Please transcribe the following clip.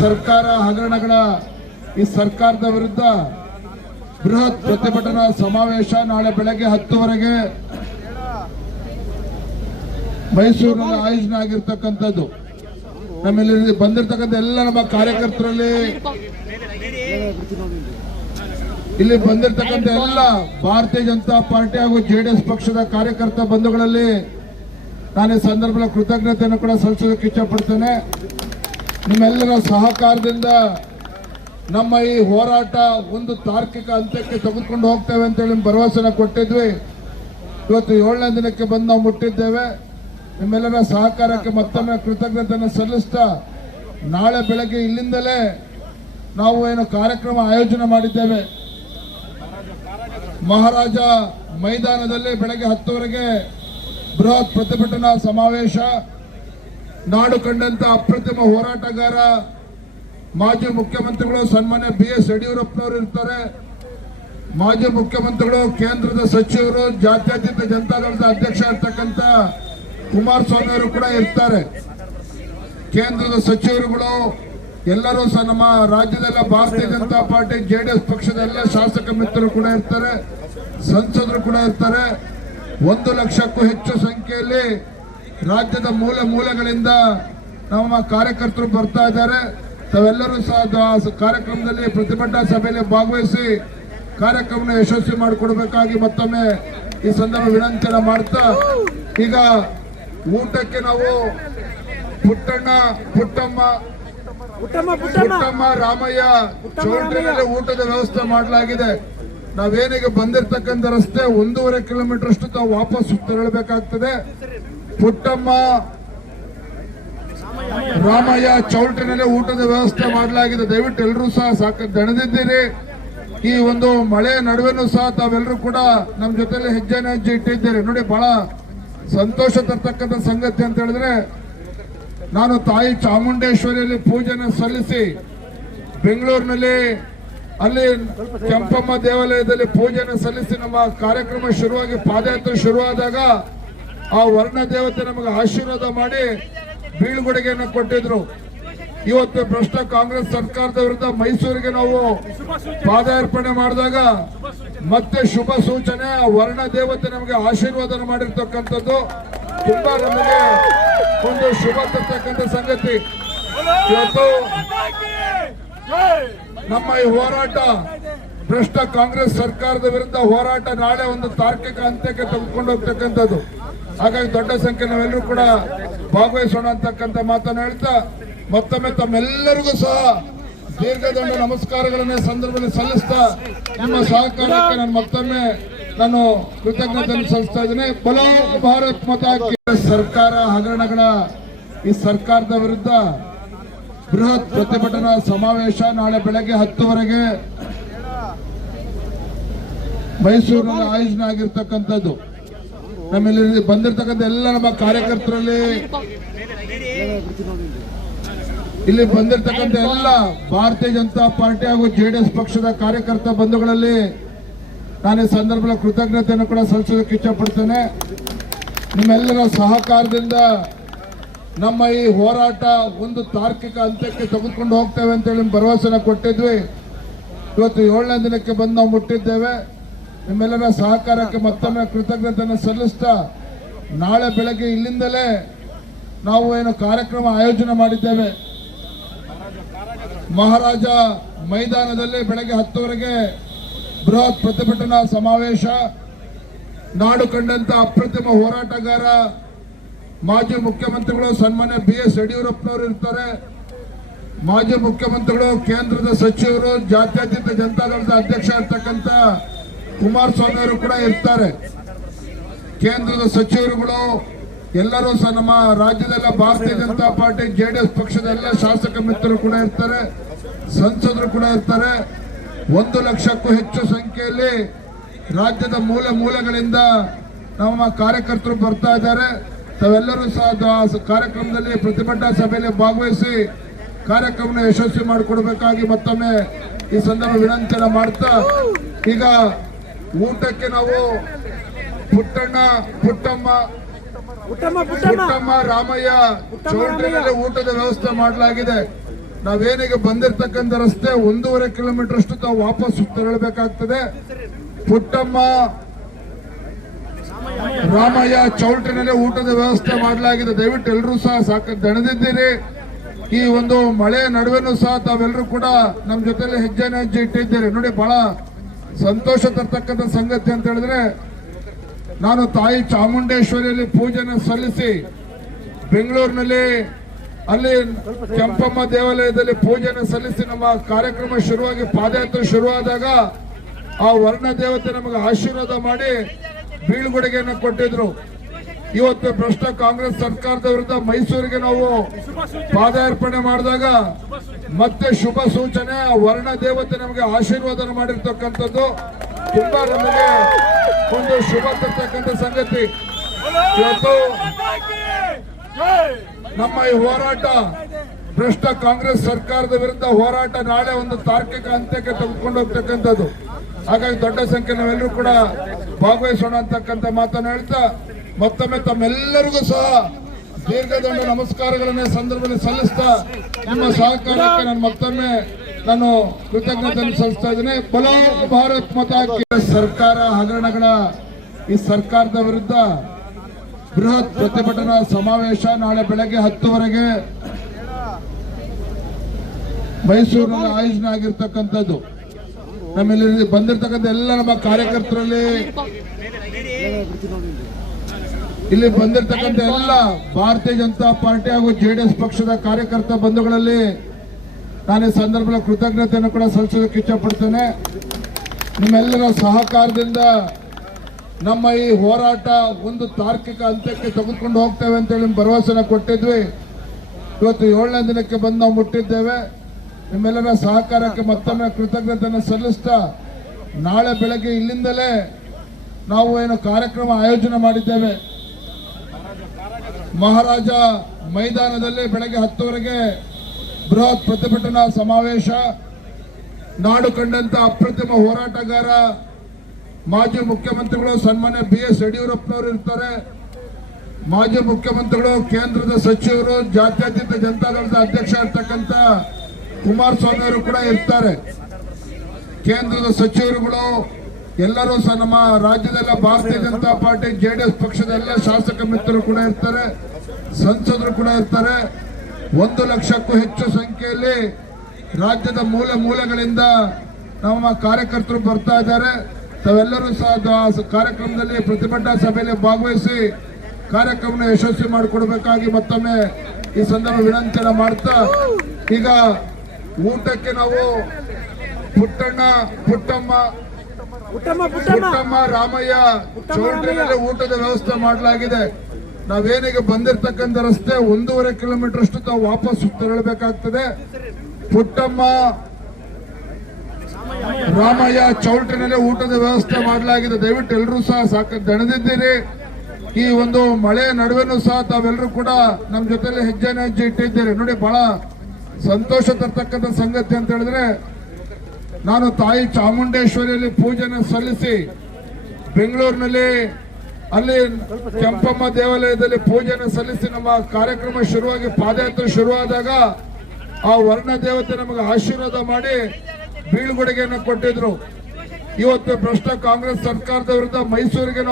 ಸರ್ಕಾರ ಹಗರಣಗಳ ಈ ಸರ್ಕಾರದ ವಿರುದ್ಧ ಬೃಹತ್ ಪ್ರತಿಭಟನಾ ಸಮಾವೇಶ ನಾಳೆ ಬೆಳಗ್ಗೆ 10 ಮೈಸೂರಿನಲ್ಲಿ ಆಯೋಜನೆ ಆಗಿರ್ತಕ್ಕಂಥದ್ದು. ನಮ್ಮಲ್ಲಿ ಬಂದಿರತಕ್ಕಂಥ ಎಲ್ಲ ನಮ್ಮ ಕಾರ್ಯಕರ್ತರಲ್ಲಿ, ಇಲ್ಲಿ ಬಂದಿರತಕ್ಕಂಥ ಎಲ್ಲ ಭಾರತೀಯ ಜನತಾ ಪಾರ್ಟಿ ಹಾಗೂ ಜೆಡಿಎಸ್ ಪಕ್ಷದ ಕಾರ್ಯಕರ್ತ ಬಂಧುಗಳಲ್ಲಿ ನಾನು ಈ ಸಂದರ್ಭದಲ್ಲಿ ಕೃತಜ್ಞತೆಯನ್ನು ಕೂಡ ಸಲ್ಲಿಸೋದಕ್ಕೆ ಇಚ್ಛಪಡ್ತೇನೆ. ನಿಮ್ಮೆಲ್ಲರ ಸಹಕಾರದಿಂದ ನಮ್ಮ ಈ ಹೋರಾಟ ಒಂದು ತಾರ್ಕಿಕ ಹಂತಕ್ಕೆ ತೆಗೆದುಕೊಂಡು ಹೋಗ್ತೇವೆ ಅಂತೇಳಿ ಭರವಸೆನ ಕೊಟ್ಟಿದ್ವಿ. ಇವತ್ತು 7ನೇ ದಿನಕ್ಕೆ ಬಂದು ನಾವು ಮುಟ್ಟಿದ್ದೇವೆ. ನಿಮ್ಮೆಲ್ಲರ ಸಹಕಾರಕ್ಕೆ ಮತ್ತೊಮ್ಮೆ ಕೃತಜ್ಞತೆಯನ್ನು ಸಲ್ಲಿಸ್ತಾ ನಾಳೆ ಬೆಳಗ್ಗೆ ಇಲ್ಲಿಂದಲೇ ನಾವು ಏನು ಕಾರ್ಯಕ್ರಮ ಆಯೋಜನೆ ಮಾಡಿದ್ದೇವೆ. ಮಹಾರಾಜ ಮೈದಾನದಲ್ಲಿ ಬೆಳಗ್ಗೆ 10 ಬೃಹತ್ ಪ್ರತಿಭಟನಾ ಸಮಾವೇಶ. ನಾಡು ಕಂಡಂತ ಅಪ್ರತಿಮ ಹೋರಾಟಗಾರ ಮಾಜಿ ಮುಖ್ಯಮಂತ್ರಿಗಳು ಸನ್ಮಾನ್ಯ BS ಯಡಿಯೂರಪ್ಪನವರು ಇರ್ತಾರೆ. ಮಾಜಿ ಮುಖ್ಯಮಂತ್ರಿಗಳು, ಕೇಂದ್ರದ ಸಚಿವರು, ಜಾತ್ಯತೀತ ಜನತಾದಳದ ಅಧ್ಯಕ್ಷ ಇರ್ತಕ್ಕಂಥ ಕುಮಾರಸ್ವಾಮಿ ಅವರು ಕೂಡ ಇರ್ತಾರೆ. ಕೇಂದ್ರದ ಸಚಿವರುಗಳು ಎಲ್ಲರೂ ಸಹ ನಮ್ಮ ರಾಜ್ಯದಲ್ಲ ಭಾರತೀಯ ಜನತಾ ಪಾರ್ಟಿ ಜೆಡಿಎಸ್ ಪಕ್ಷದ ಎಲ್ಲ ಶಾಸಕ ಮಿತ್ರರು ಕೂಡ ಇರ್ತಾರೆ, ಸಂಸದರು ಕೂಡ ಇರ್ತಾರೆ. 1 ಲಕ್ಷಕ್ಕೂ ಹೆಚ್ಚು ಸಂಖ್ಯೆಯಲ್ಲಿ ರಾಜ್ಯದ ಮೂಲೆಗಳಿಂದ ನಮ್ಮ ಕಾರ್ಯಕರ್ತರು ಬರ್ತಾ ಇದ್ದಾರೆ. ತಾವೆಲ್ಲರೂ ಸಹ ಕಾರ್ಯಕ್ರಮದಲ್ಲಿ ಪ್ರತಿಭಟನಾ ಸಭೆಯಲ್ಲಿ ಭಾಗವಹಿಸಿ ಕಾರ್ಯಕ್ರಮ ಯಶಸ್ವಿ ಮಾಡಿಕೊಡ್ಬೇಕಾಗಿ ಮತ್ತೊಮ್ಮೆ ಈ ಸಂದರ್ಭ ವಿನಂತಿಯನ್ನು ಮಾಡ್ತಾ, ಈಗ ಊಟಕ್ಕೆ ನಾವು ಪುಟ್ಟಮ್ಮ ರಾಮಯ್ಯ ಚೌಲ್ಟ್ರಿನಲ್ಲಿ ಊಟದ ವ್ಯವಸ್ಥೆ ಮಾಡಲಾಗಿದೆ. ನಾವೇನಿಗೆ ಬಂದಿರತಕ್ಕಂಥ ರಸ್ತೆ 1.5 ಕಿಲೋಮೀಟರ್ ಅಷ್ಟು ತಾವು ವಾಪಸ್ ತೆರಳಬೇಕಾಗ್ತದೆ. ಪುಟ್ಟಮ್ಮ ರಾಮಯ್ಯ ಚೌಲ್ಟ್ರಿನಲ್ಲಿ ಊಟದ ವ್ಯವಸ್ಥೆ ಮಾಡಲಾಗಿದೆ. ದಯವಿಟ್ಟು ಎಲ್ಲರೂ ಸಹ ಸಾಕಷ್ಟು ದಣಿದಿದ್ದೀರಿ. ಈ ಒಂದು ಮಳೆ ನಡುವೆನೂ ಸಹ ತಾವೆಲ್ಲರೂ ಕೂಡ ನಮ್ಮ ಜೊತೆಲಿ ಹೆಜ್ಜೆ ಇಟ್ಟಿದ್ದೀರಿ. ನೋಡಿ, ಬಹಳ ಸಂತೋಷ ತರ್ತಕ್ಕಂಥ ಸಂಗತಿ ಅಂತ ಹೇಳಿದ್ರೆ, ನಾನು ತಾಯಿ ಚಾಮುಂಡೇಶ್ವರಿಯಲ್ಲಿ ಪೂಜೆನ ಸಲ್ಲಿಸಿ ಬೆಂಗಳೂರಿನಲ್ಲಿ ಅಲ್ಲಿ ಕೆಂಪಮ್ಮ ದೇವಾಲಯದಲ್ಲಿ ಪೂಜೆನ ಸಲ್ಲಿಸಿ ನಮ್ಮ ಕಾರ್ಯಕ್ರಮ ಶುರುವಾಗಿ ಪಾದಯಾತ್ರೆ ಶುರುವಾದಾಗ ಆ ವರ್ಣ ದೇವತೆ ನಮಗೆ ಆಶೀರ್ವಾದ ಮಾಡಿ ಬೀಳ್ಕೊಡುಗೆಯನ್ನು ಕೊಟ್ಟಿದ್ರು. ಇವತ್ತು ಭ್ರಷ್ಟ ಕಾಂಗ್ರೆಸ್ ಸರ್ಕಾರದ ವಿರುದ್ಧ ಮೈಸೂರಿಗೆ ನಾವು ಪಾದಾರ್ಪಣೆ ಮಾಡಿದಾಗ ಮತ್ತೆ ಶುಭ ಸೂಚನೆ, ಆ ವರ್ಣ ದೇವತೆ ನಮಗೆ ಆಶೀರ್ವಾದ ಮಾಡಿರ್ತಕ್ಕಂಥದ್ದು ತುಂಬಾ ನಮಗೆ ಒಂದು ಶುಭ ತರ್ತಕ್ಕಂಥ ಸಂಗತಿ. ಇವತ್ತು ನಮ್ಮ ಈ ಹೋರಾಟ, ಭ್ರಷ್ಟ ಕಾಂಗ್ರೆಸ್ ಸರ್ಕಾರದ ವಿರುದ್ಧ ಹೋರಾಟ ನಾಳೆ ಒಂದು ತಾರ್ಕಿಕ ಹಂತಕ್ಕೆ ತೆಗೆದುಕೊಂಡು ಹೋಗ್ತಕ್ಕಂಥದ್ದು. ಹಾಗಾಗಿ ದೊಡ್ಡ ಸಂಖ್ಯೆ ನಾವೆಲ್ಲರೂ ಕೂಡ ಭಾಗವಹಿಸೋಣ ಅಂತಕ್ಕಂಥ ಮಾತನ್ನು ಹೇಳ್ತಾ ಮತ್ತೊಮ್ಮೆ ತಮ್ಮೆಲ್ಲರಿಗೂ ಸಹ ದೀರ್ಘದಂಡ ನಮಸ್ಕಾರಗಳನ್ನ ಸಂದರ್ಭದಲ್ಲಿ ಸಲ್ಲಿಸ್ತಾ ನಿಮ್ಮ ಸಹಕಾರಕ್ಕೆ ನಾನು ಮತ್ತೊಮ್ಮೆ ಕೃತಜ್ಞತೆಯನ್ನು ಸಲ್ಲಿಸ್ತಾ ಇದ್ದೇನೆ. ಬಲೋ ಭಾರತ್ ಮಾತಾ ಕಿ. ಸರ್ಕಾರ ಹಗರಣಗಳ ಈ ಸರ್ಕಾರದ ವಿರುದ್ಧ ಬೃಹತ್ ಪ್ರತಿಭಟನಾ ಸಮಾವೇಶ ನಾಳೆ ಬೆಳಗ್ಗೆ 10 ಮೈಸೂರಿನಲ್ಲಿ ಆಯೋಜನೆ ಆಗಿರ್ತಕ್ಕಂಥದ್ದು. ನಮ್ಮಲ್ಲಿ ಬಂದಿರತಕ್ಕಂಥ ಎಲ್ಲ ನಮ್ಮ ಕಾರ್ಯಕರ್ತರಲ್ಲಿ, ಇಲ್ಲಿ ಬಂದಿರತಕ್ಕಂಥ ಎಲ್ಲ ಭಾರತೀಯ ಜನತಾ ಪಾರ್ಟಿ ಹಾಗೂ ಜೆಡಿಎಸ್ ಪಕ್ಷದ ಕಾರ್ಯಕರ್ತ ಬಂಧುಗಳಲ್ಲಿ ನಾನು ಈ ಸಂದರ್ಭದಲ್ಲಿ ಕೃತಜ್ಞತೆಯನ್ನು ಕೂಡ ಸಲ್ಲಿಸೋದಕ್ಕೆ ಇಚ್ಛಪಡ್ತೇನೆ. ನಿಮ್ಮೆಲ್ಲರ ಸಹಕಾರದಿಂದ ನಮ್ಮ ಈ ಹೋರಾಟ ಒಂದು ತಾರ್ಕಿಕ ಹಂತಕ್ಕೆ ತೆಗೆದುಕೊಂಡು ಹೋಗ್ತೇವೆ ಅಂತೇಳಿ ಭರವಸೆನ ಕೊಟ್ಟಿದ್ವಿ. ಇವತ್ತು 7ನೇ ದಿನಕ್ಕೆ ಬಂದು ನಾವು ಮುಟ್ಟಿದ್ದೇವೆ. ನಿಮ್ಮೆಲ್ಲರ ಸಹಕಾರಕ್ಕೆ ಮತ್ತೊಮ್ಮೆ ಕೃತಜ್ಞತೆಯನ್ನು ಸಲ್ಲಿಸ್ತಾ ನಾಳೆ ಬೆಳಗ್ಗೆ ಇಲ್ಲಿಂದಲೇ ನಾವು ಏನು ಕಾರ್ಯಕ್ರಮ ಆಯೋಜನೆ ಮಾಡಿದ್ದೇವೆ. ಮಹಾರಾಜ ಮೈದಾನದಲ್ಲಿ ಬೆಳಗ್ಗೆ 10 ಬೃಹತ್ ಪ್ರತಿಭಟನಾ ಸಮಾವೇಶ. ನಾಡು ಕಂಡಂತ ಅಪ್ರತಿಮ ಹೋರಾಟಗಾರ ಮಾಜಿ ಮುಖ್ಯಮಂತ್ರಿಗಳು ಸನ್ಮಾನ್ಯ BS ಯಡಿಯೂರಪ್ಪನವರು ಇರ್ತಾರೆ. ಮಾಜಿ ಮುಖ್ಯಮಂತ್ರಿಗಳು, ಕೇಂದ್ರದ ಸಚಿವರು, ಜಾತ್ಯತೀತ ಜನತಾದಳದ ಅಧ್ಯಕ್ಷ ಇರ್ತಕ್ಕಂಥ ಕುಮಾರಸ್ವಾಮಿ ಅವರು ಕೂಡ ಇರ್ತಾರೆ. ಕೇಂದ್ರದ ಸಚಿವರುಗಳು ಎಲ್ಲರೂ ಸಹ ನಮ್ಮ ರಾಜ್ಯದಲ್ಲ ಭಾರತೀಯ ಜನತಾ ಪಾರ್ಟಿ ಜೆಡಿಎಸ್ ಪಕ್ಷದ ಎಲ್ಲ ಶಾಸಕ ಮಿತ್ರರು ಕೂಡ ಇರ್ತಾರೆ, ಸಂಸದರು ಕೂಡ ಇರ್ತಾರೆ. 1 ಲಕ್ಷಕ್ಕೂ ಹೆಚ್ಚು ಸಂಖ್ಯೆಯಲ್ಲಿ ರಾಜ್ಯದ ಮೂಲೆಗಳಿಂದ ನಮ್ಮ ಕಾರ್ಯಕರ್ತರು ಬರ್ತಾ ಇದ್ದಾರೆ. ತಾವೆಲ್ಲರೂ ಸಹ ಕಾರ್ಯಕ್ರಮದಲ್ಲಿ ಪ್ರತಿಭಟನಾ ಸಭೆಯಲ್ಲಿ ಭಾಗವಹಿಸಿ ಕಾರ್ಯಕ್ರಮ ಯಶಸ್ವಿ ಮಾಡಿಕೊಡ್ಬೇಕಾಗಿ ಮತ್ತೊಮ್ಮೆ ಈ ಸಂದರ್ಭ ವಿನಂತಿಯನ್ನು ಮಾಡ್ತಾ, ಈಗ ಊಟಕ್ಕೆ ನಾವು ಪುಟ್ಟಮ್ಮ ರಾಮಯ್ಯ ಚೌಲ್ಟ್ರಿನಲ್ಲಿ ಊಟದ ವ್ಯವಸ್ಥೆ ಮಾಡಲಾಗಿದೆ. ನಾವೇನಿಗೆ ಬಂದಿರತಕ್ಕಂಥ ರಸ್ತೆ 1.5 ಕಿಲೋಮೀಟರ್ ಅಷ್ಟು ತಾವು ವಾಪಸ್ ತೆರಳಬೇಕಾಗ್ತದೆ. ಪುಟ್ಟಮ್ಮ ರಾಮಯ್ಯ ಚೌಲ್ಟ್ರಿನಲ್ಲಿ ಊಟದ ವ್ಯವಸ್ಥೆ ಮಾಡಲಾಗಿದೆ. ದಯವಿಟ್ಟು ಎಲ್ಲರೂ ಸಹ ಸಾಕಷ್ಟು ದಣಿದಿದ್ದೀರಿ. ಈ ಒಂದು ಮಳೆ ನಡುವೆನೂ ಸಹ ತಾವೆಲ್ಲರೂ ಕೂಡ ನಮ್ಮ ಜೊತೆಲಿ ಹೆಜ್ಜೆ ಇಟ್ಟಿದ್ದೀರಿ. ನೋಡಿ, ಬಹಳ ಸಂತೋಷ ತರ್ತಕ್ಕಂಥ ಸಂಗತಿ ಅಂತ ಹೇಳಿದ್ರೆ, ನಾನು ತಾಯಿ ಚಾಮುಂಡೇಶ್ವರಿಯಲ್ಲಿ ಪೂಜೆನ ಸಲ್ಲಿಸಿ ಬೆಂಗಳೂರಿನಲ್ಲಿ ಅಲ್ಲಿ ಕೆಂಪಮ್ಮ ದೇವಾಲಯದಲ್ಲಿ ಪೂಜೆನ ಸಲ್ಲಿಸಿ ನಮ್ಮ ಕಾರ್ಯಕ್ರಮ ಶುರುವಾಗಿ ಪಾದಯಾತ್ರೆ ಶುರುವಾದಾಗ ಆ ವರ್ಣ ದೇವತೆ ನಮಗೆ ಆಶೀರ್ವಾದ ಮಾಡಿ ಬೀಳ್ಕೊಡುಗೆಯನ್ನು ಕೊಟ್ಟಿದ್ರು. ಇವತ್ತು ಭ್ರಷ್ಟ ಕಾಂಗ್ರೆಸ್ ಸರ್ಕಾರದ ವಿರುದ್ಧ ಮೈಸೂರಿಗೆ ನಾವು ಪಾದಾರ್ಪಣೆ ಮಾಡಿದಾಗ ಮತ್ತೆ ಶುಭ ಸೂಚನೆ, ಆ ವರ್ಣ ದೇವತೆ ನಮಗೆ ಆಶೀರ್ವಾದ ಮಾಡಿರ್ತಕ್ಕಂಥದ್ದು ತುಂಬಾ ನಮಗೆ ಒಂದು ಶುಭ ತರ್ತಕ್ಕಂಥ ಸಂಗತಿ. ಇವತ್ತು ನಮ್ಮ ಈ ಹೋರಾಟ ಭ್ರಷ್ಟ ಕಾಂಗ್ರೆಸ್ ಸರ್ಕಾರದ ವಿರುದ್ಧ ಹೋರಾಟ ನಾಳೆ ಒಂದು ತಾರ್ಕಿಕ ಅಂತ್ಯಕ್ಕೆ ತೆಗೆದುಕೊಂಡು ಹೋಗ್ತಕ್ಕಂಥದ್ದು. ಹಾಗಾಗಿ ದೊಡ್ಡ ಸಂಖ್ಯೆ ನಾವೆಲ್ಲರೂ ಕೂಡ ಭಾಗವಹಿಸೋಣ ಅಂತಕ್ಕಂಥ ಮಾತನ್ನು ಹೇಳ್ತಾ ಮತ್ತೊಮ್ಮೆ ತಮ್ಮೆಲ್ಲರಿಗೂ ಸಹ ದೀರ್ಘದಂಡ ನಮಸ್ಕಾರಗಳನ್ನ ಸಂದರ್ಭದಲ್ಲಿ ಸಲ್ಲಿಸ್ತಾ ನಿಮ್ಮ ಸಹಕಾರಕ್ಕೆ ನಾನು ಮತ್ತೊಮ್ಮೆ ಕೃತಜ್ಞತೆ ಸಲ್ಲಿಸ್ತಾ ಇದ್ದೇನೆ. ಬಲೋ ಭಾರತ್ ಮಾತಾ ಕಿ. ಸರ್ಕಾರ ಹಗರಣಗಳ ಈ ಸರ್ಕಾರದ ವಿರುದ್ಧ ಬೃಹತ್ ಪ್ರತಿಭಟನಾ ಸಮಾವೇಶ ನಾಳೆ ಬೆಳಗ್ಗೆ 10 ಮೈಸೂರಿನಲ್ಲಿ ಆಯೋಜನೆ ಆಗಿರ್ತಕ್ಕಂಥದ್ದು. ನಮ್ಮಲ್ಲಿ ಬಂದಿರತಕ್ಕಂಥ ಎಲ್ಲ ನಮ್ಮ ಕಾರ್ಯಕರ್ತರಲ್ಲಿ, ಇಲ್ಲಿ ಬಂದಿರತಕ್ಕಂಥ ಎಲ್ಲ ಭಾರತೀಯ ಜನತಾ ಪಾರ್ಟಿ ಹಾಗೂ ಜೆಡಿಎಸ್ ಪಕ್ಷದ ಕಾರ್ಯಕರ್ತ ಬಂಧುಗಳಲ್ಲಿ ನಾನು ಈ ಸಂದರ್ಭದಲ್ಲಿ ಕೃತಜ್ಞತೆಯನ್ನು ಕೂಡ ಸಲ್ಲಿಸೋದಕ್ಕೆ ಇಚ್ಛಪಡ್ತೇನೆ. ನಿಮ್ಮೆಲ್ಲರ ಸಹಕಾರದಿಂದ ನಮ್ಮ ಈ ಹೋರಾಟ ಒಂದು ತಾರ್ಕಿಕ ಅಂತ್ಯಕ್ಕೆ ತೆಗೆದುಕೊಂಡು ಹೋಗ್ತೇವೆ ಅಂತೇಳಿ ಭರವಸೆನ ಕೊಟ್ಟಿದ್ವಿ. ಇವತ್ತು 7ನೇ ದಿನಕ್ಕೆ ಬಂದು ನಾವು ಮುಟ್ಟಿದ್ದೇವೆ. ನಿಮ್ಮೆಲ್ಲರ ಸಹಕಾರಕ್ಕೆ ಮತ್ತೊಮ್ಮೆ ಕೃತಜ್ಞತೆಯನ್ನು ಸಲ್ಲಿಸ್ತಾ ನಾಳೆ ಬೆಳಗ್ಗೆ ಇಲ್ಲಿಂದಲೇ ನಾವು ಏನು ಕಾರ್ಯಕ್ರಮ ಆಯೋಜನೆ ಮಾಡಿದ್ದೇವೆ. ಮಹಾರಾಜ ಮೈದಾನದಲ್ಲಿ ಬೆಳಗ್ಗೆ 10 ಬೃಹತ್ ಪ್ರತಿಭಟನಾ ಸಮಾವೇಶ. ನಾಡು ಕಂಡಂತ ಅಪ್ರತಿಮ ಹೋರಾಟಗಾರ ಮಾಜಿ ಮುಖ್ಯಮಂತ್ರಿಗಳು ಸನ್ಮಾನ್ಯ BS ಯಡಿಯೂರಪ್ಪನವರು ಇರ್ತಾರೆ. ಮಾಜಿ ಮುಖ್ಯಮಂತ್ರಿಗಳು, ಕೇಂದ್ರದ ಸಚಿವರು, ಜಾತ್ಯತೀತ ಜನತಾದಳದ ಅಧ್ಯಕ್ಷ ಇರ್ತಕ್ಕಂಥ ಕುಮಾರಸ್ವಾಮಿ ಅವರು ಕೂಡ ಇರ್ತಾರೆ. ಕೇಂದ್ರದ ಸಚಿವರುಗಳು ಎಲ್ಲರೂ ಸಹ ನಮ್ಮ ರಾಜ್ಯದಲ್ಲ ಭಾರತೀಯ ಜನತಾ ಪಾರ್ಟಿ ಜೆಡಿಎಸ್ ಪಕ್ಷದ ಎಲ್ಲ ಶಾಸಕ ಮಿತ್ರರು ಕೂಡ ಇರ್ತಾರೆ, ಸಂಸದರು ಕೂಡ ಇರ್ತಾರೆ. 1 ಲಕ್ಷಕ್ಕೂ ಹೆಚ್ಚು ಸಂಖ್ಯೆಯಲ್ಲಿ ರಾಜ್ಯದ ಮೂಲೆಗಳಿಂದ ನಮ್ಮ ಕಾರ್ಯಕರ್ತರು ಬರ್ತಾ ಇದ್ದಾರೆ. ತಾವೆಲ್ಲರೂ ಸಹ ಕಾರ್ಯಕ್ರಮದಲ್ಲಿ ಪ್ರತಿಭಟನಾ ಸಭೆಯಲ್ಲಿ ಭಾಗವಹಿಸಿ ಕಾರ್ಯಕ್ರಮ ಯಶಸ್ವಿ ಮಾಡಿಕೊಡ್ಬೇಕಾಗಿ ಮತ್ತೊಮ್ಮೆ ಈ ಸಂದರ್ಭ ವಿನಂತಿಯನ್ನು ಮಾಡ್ತಾ, ಈಗ ಊಟಕ್ಕೆ ನಾವು ಪುಟ್ಟಮ್ಮ ರಾಮಯ್ಯ ಚೌಲ್ಟ್ರಿನಲ್ಲಿ ಊಟದ ವ್ಯವಸ್ಥೆ ಮಾಡಲಾಗಿದೆ. ನಾವೇನಿಗೆ ಬಂದಿರತಕ್ಕಂಥ ರಸ್ತೆ 1.5 ಕಿಲೋಮೀಟರ್ ಅಷ್ಟು ತಾವು ವಾಪಸ್ ತೆರಳಬೇಕಾಗ್ತದೆ. ಪುಟ್ಟಮ್ಮ ರಾಮಯ್ಯ ಚೌಲ್ಟ್ರಿನಲ್ಲಿ ಊಟದ ವ್ಯವಸ್ಥೆ ಮಾಡಲಾಗಿದೆ. ದಯವಿಟ್ಟು ಎಲ್ಲರೂ ಸಹ ಸಾಕಷ್ಟು ದಣಿದಿದ್ದೀರಿ. ಈ ಒಂದು ಮಳೆ ನಡುವೆನೂ ಸಹ ತಾವೆಲ್ಲರೂ ಕೂಡ ನಮ್ಮ ಜೊತೆಲಿ ಹೆಜ್ಜೆ ಇಟ್ಟಿದ್ದೀರಿ. ನೋಡಿ, ಬಹಳ ಸಂತೋಷ ತರ್ತಕ್ಕಂಥ ಸಂಗತಿ ಅಂತ ಹೇಳಿದ್ರೆ, ನಾನು ತಾಯಿ ಚಾಮುಂಡೇಶ್ವರಿಯಲ್ಲಿ ಪೂಜೆನ ಸಲ್ಲಿಸಿ ಬೆಂಗಳೂರಿನಲ್ಲಿ ಅಲ್ಲಿ ಕೆಂಪಮ್ಮ ದೇವಾಲಯದಲ್ಲಿ ಪೂಜೆನ ಸಲ್ಲಿಸಿ ನಮ್ಮ ಕಾರ್ಯಕ್ರಮ ಶುರುವಾಗಿ ಪಾದಯಾತ್ರೆ ಶುರುವಾದಾಗ ಆ ವರ್ಣ ದೇವತೆ ನಮಗೆ ಆಶೀರ್ವಾದ ಮಾಡಿ ಬೀಳ್ಕೊಡುಗೆಯನ್ನು ಕೊಟ್ಟಿದ್ರು. ಇವತ್ತು ಭ್ರಷ್ಟ ಕಾಂಗ್ರೆಸ್ ಸರ್ಕಾರದ ವಿರುದ್ಧ ಮೈಸೂರಿಗೆ